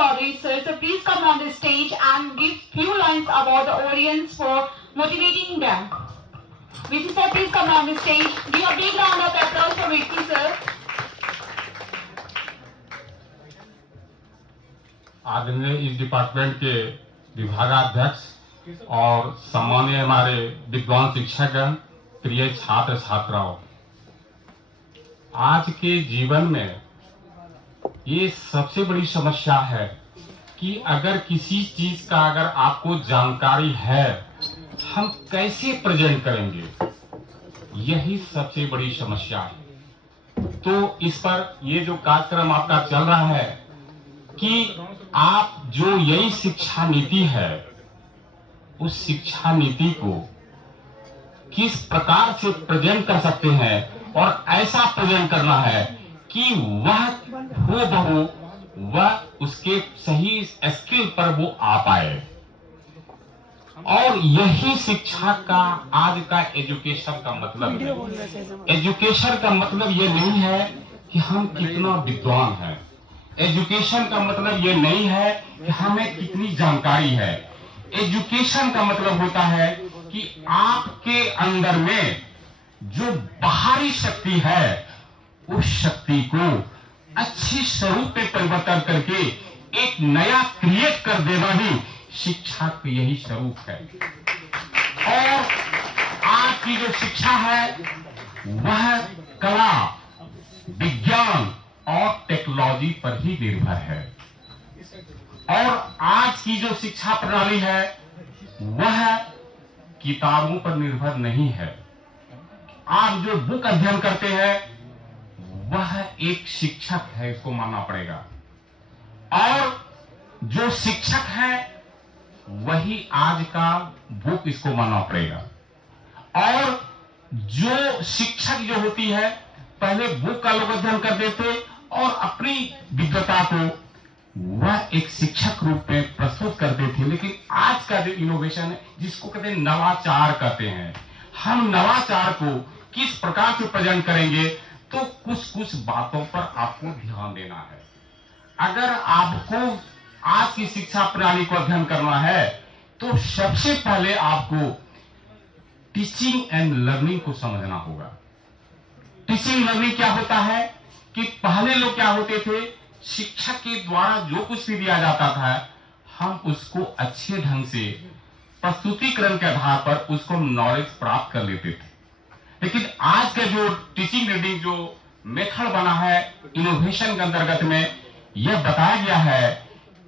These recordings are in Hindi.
Chaudhary sir, so please come on the stage and give few lines about the audience for motivating them. VC sir, please come on the stage. Give a big round of applause for VC sir. आदरणीय इस डिपार्टमेंट के विभागाध्यक्ष और सम्मानीय हमारे विद्वान शिक्षकगण, प्रिय छात्र छात्राओं, आज के जीवन में ये सबसे बड़ी समस्या है कि अगर किसी चीज का अगर आपको जानकारी है, हम कैसे प्रेजेंट करेंगे, यही सबसे बड़ी समस्या है। तो इस पर ये जो कार्यक्रम आपका चल रहा है कि आप जो यही शिक्षा नीति है, उस शिक्षा नीति को किस प्रकार से प्रेजेंट कर सकते हैं और ऐसा प्रेजेंट करना है कि वह हूबहू वह उसके सही स्किल पर वो आ पाए। और यही शिक्षा का आज का एजुकेशन का मतलब है। एजुकेशन का मतलब ये नहीं है कि हम कितना विद्वान हैं। एजुकेशन का मतलब ये नहीं है कि हमें कितनी जानकारी है। एजुकेशन का मतलब होता है कि आपके अंदर में जो बाहरी शक्ति है, उस शक्ति को अच्छी स्वरूप में परिवर्तन करके एक नया क्रिएट कर देना ही शिक्षा का यही स्वरूप है। और आज की जो शिक्षा है वह कला, विज्ञान और टेक्नोलॉजी पर ही निर्भर है। और आज की जो शिक्षा प्रणाली है वह किताबों पर निर्भर नहीं है। आप जो बुक अध्ययन करते हैं वह एक शिक्षक है, इसको मानना पड़ेगा। और जो शिक्षक है वही आज का बुक, इसको मानना पड़ेगा। और जो शिक्षक जो होती है, पहले बुक का लोग अध्ययन करते थे और अपनी विद्वता को वह एक शिक्षक रूप में प्रस्तुत करते थे। लेकिन आज का जो इनोवेशन है, जिसको कहते हैं नवाचार कहते हैं, हम नवाचार को किस प्रकार से प्रेजेंट करेंगे, तो कुछ बातों पर आपको ध्यान देना है। अगर आपको आज की शिक्षा प्रणाली को अध्ययन करना है तो सबसे पहले आपको टीचिंग एंड लर्निंग को समझना होगा। टीचिंग लर्निंग क्या होता है कि पहले लोग क्या होते थे, शिक्षक के द्वारा जो कुछ भी दिया जाता था, हम उसको अच्छे ढंग से प्रस्तुतिकरण के आधार पर उसको नॉलेज प्राप्त कर लेते थे। लेकिन आज का जो टीचिंग लर्निंग जो मेथड बना है इनोवेशन के अंतर्गत में, यह बताया गया है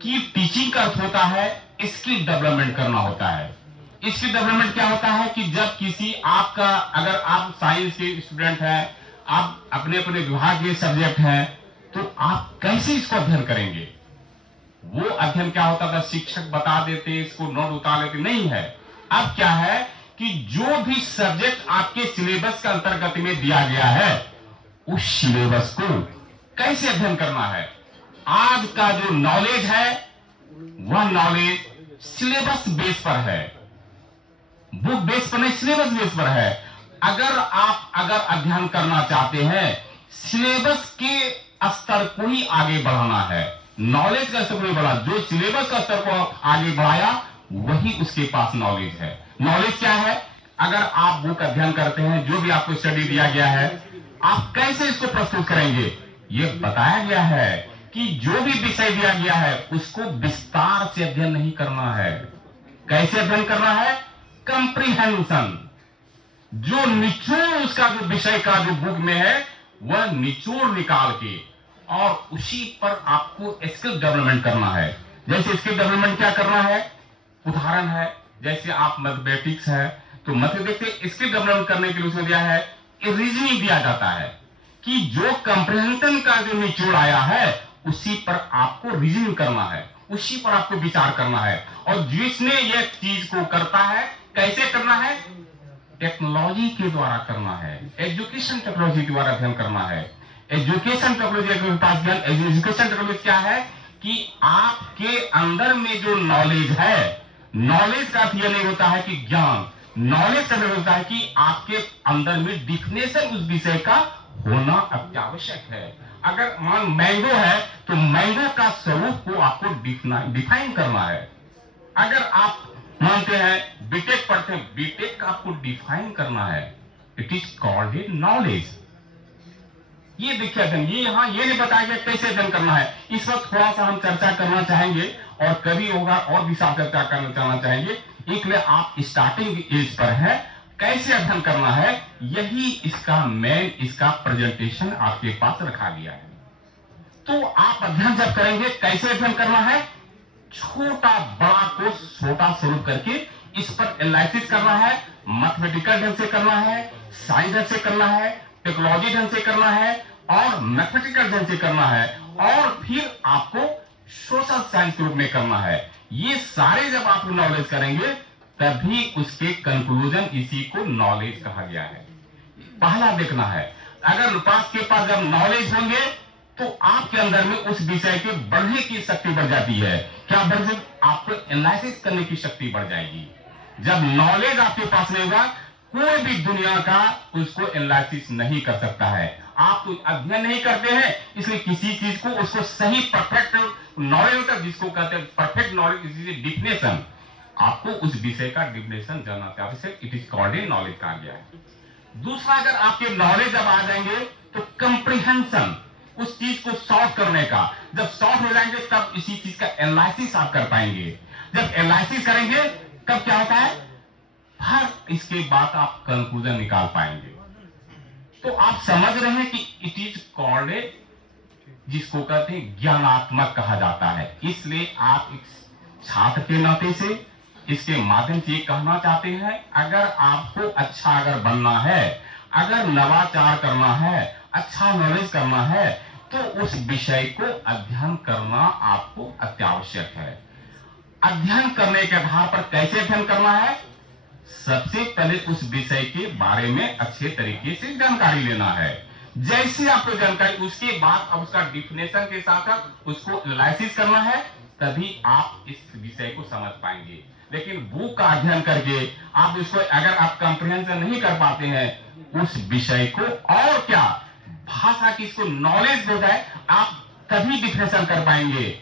कि टीचिंग का अर्थ होता है स्किल डेवलपमेंट करना होता है। स्किल डेवलपमेंट क्या होता है कि जब किसी आपका, अगर आप साइंस के स्टूडेंट हैं, आप अपने अपने विभाग के सब्जेक्ट हैं, तो आप कैसे इसको अध्ययन करेंगे। वो अध्ययन क्या होता था, शिक्षक बता देते, इसको नोट उतार लेते, नहीं है। अब क्या है कि जो भी सब्जेक्ट आपके सिलेबस के अंतर्गत में दिया गया है, उस सिलेबस को कैसे अध्ययन करना है। आज का जो नॉलेज है वह नॉलेज सिलेबस बेस पर है, बुक बेस पर नहीं, सिलेबस बेस पर है। अगर अध्ययन करना चाहते हैं, सिलेबस के स्तर को ही आगे बढ़ाना है, नॉलेज का स्तर को नहीं बढ़ा। जो सिलेबस का स्तर को आगे बढ़ाया वही उसके पास नॉलेज है। नॉलेज क्या है, अगर आप बुक अध्ययन करते हैं, जो भी आपको स्टडी दिया गया है, आप कैसे इसको प्रस्तुत करेंगे, यह बताया गया है कि जो भी विषय दिया गया है उसको विस्तार से अध्ययन नहीं करना है। कैसे अध्ययन करना है, कंप्रीहेंशन, जो निचोड़ उसका जो विषय का जो बुक में है वह निचोड़ निकाल के और उसी पर आपको स्किल डेवलपमेंट करना है। जैसे स्किल डेवलपमेंट क्या करना है, उदाहरण है, जैसे आप मैथमेटिक्स है तो मैथमेटिक्स स्किल डेवलपमेंट करने के लिए उसमें दिया है रीजनिंग दिया जाता है कि जो कंप्रीहेंशन का जो निचोड़ आया है उसी पर आपको रीजनिंग करना है, उसी पर आपको विचार करना है। और जिसने यह चीज को करता है, कैसे करना है, टेक्नोलॉजी के द्वारा करना है, एजुकेशन टेक्नोलॉजी के द्वारा अध्ययन करना है। एजुकेशन टेक्नोलॉजी के पास एजुकेशन टेक्नोलॉजी क्या है कि आपके अंदर में जो नॉलेज है, नॉलेज का अर्थ यह नहीं होता है कि ज्ञान, नॉलेज का मतलब होता है कि आपके अंदर में डिफिनेशन उस विषय का होना अत्यावश्यक है। अगर मान मैंगो है तो मैंगो का स्वरूप को आपको डिफाइन करना है। अगर आप मानते हैं बीटेक पढ़ते हैं, बीटेक का आपको डिफाइन करना है। It is called a knowledge. ये देखिए अध्ययन, ये यहां ये नहीं बताया गया कैसे अध्ययन करना है। इस वक्त थोड़ा सा हम चर्चा करना चाहेंगे और कभी होगा और भी साथ चर्चा करना चाहेंगे। एक लिए आप स्टार्टिंग एज पर है, कैसे अध्ययन करना है, यही इसका मेन इसका प्रेजेंटेशन आपके पास रखा गया है। तो आप अध्ययन जब करेंगे कैसे अध्ययन करना है, छोटा बड़ा को छोटा स्वरूप करके इस पर एनालिसिस करना है, मैथमेटिकल ढंग से करना है, साइंस ढंग से करना है, टेक्नोलॉजी ढंग से करना है और मैथमेटिकल ढंग से करना है, और फिर आपको सोशल साइंस के रूप में करना है। ये सारे जब आप नॉलेज करेंगे तभी उसके कंक्लूजन, इसी को नॉलेज कहा गया है। पहला देखना है, अगर के पास जब नॉलेज होंगे तो आपके अंदर में उस विषय के बढ़ने की शक्ति बढ़ जाती है। क्या बढ़ जाए? आपको एनालिसिस करने की शक्ति बढ़ जाएगी। जब नॉलेज आपके पास नहीं होगा, कोई भी दुनिया का उसको एनालिसिस नहीं कर सकता है। आप तो अध्ययन नहीं करते हैं, इसलिए किसी चीज को उसको सही परफेक्ट नॉलेज होता है, जिसको कहते हैं परफेक्ट नॉलेज, इज डिफिनेशन। आपको उस विषय का डिफिनेशन जानना चाहिए। It is called a knowledge कहा गया है। दूसरा, अगर आपके नॉलेज जब आ जाएंगे तो कंप्रीहेंशन, उस चीज को सॉल्व करने का, जब सॉल्व हो जाएंगे तब इसी चीज का एनालिसिस आप कर पाएंगे। जब एनालिसिस करेंगे तब क्या होता है, हर इसके बाद आप कंक्लूजन निकाल पाएंगे। तो आप समझ रहे हैं कि इट इज कॉल्ड ए, जिसको कहते हैं ज्ञानात्मक कहा जाता है। इसलिए आप एक छात्र के नाते से इसके माध्यम से ये कहना चाहते हैं, अगर आपको अच्छा अगर बनना है, अगर नवाचार करना है, अच्छा नॉलेज करना है, तो उस विषय को अध्ययन करना आपको अत्यावश्यक है। अध्ययन करने के आधार पर कैसे अध्ययन करना है, सबसे पहले उस विषय के बारे में अच्छे तरीके से जानकारी लेना है। जैसे आपको जानकारी, उसके बाद अब उसका डिफिनेशन के साथ साथ उसको एनालिसिस करना है, तभी आप इस विषय को समझ पाएंगे। लेकिन बुक का अध्ययन करके आप उसको अगर आप कंप्रीहेंशन नहीं कर पाते हैं उस विषय को, और क्या भाषा की इसको नॉलेज हो जाए, आप तभी डिफिनेशन कर पाएंगे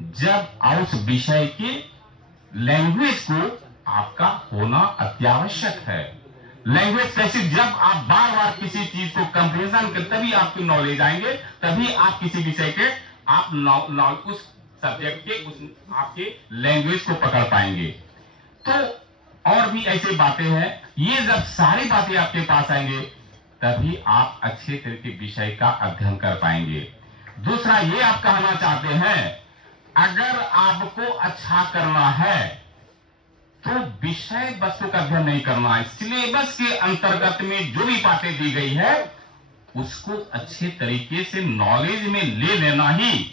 जब उस विषय के लैंग्वेज को आपका होना अत्यावश्यक है। लैंग्वेज कैसे, जब आप बार बार किसी चीज को कंप्रीहेंशन कर तभी आपकी नॉलेज आएंगे, तभी आप किसी विषय के आप उस सब्जेक्ट के उस आपके लैंग्वेज को पकड़ पाएंगे। तो और भी ऐसी बातें हैं, ये जब सारी बातें आपके पास आएंगे तभी आप अच्छे तरीके विषय का अध्ययन कर पाएंगे। दूसरा, ये आप कहना चाहते हैं, अगर आपको अच्छा करना है तो विषय वस्तु का अध्ययन नहीं करना है, सिलेबस के अंतर्गत में जो भी बातें दी गई है उसको अच्छे तरीके से नॉलेज में ले लेना ही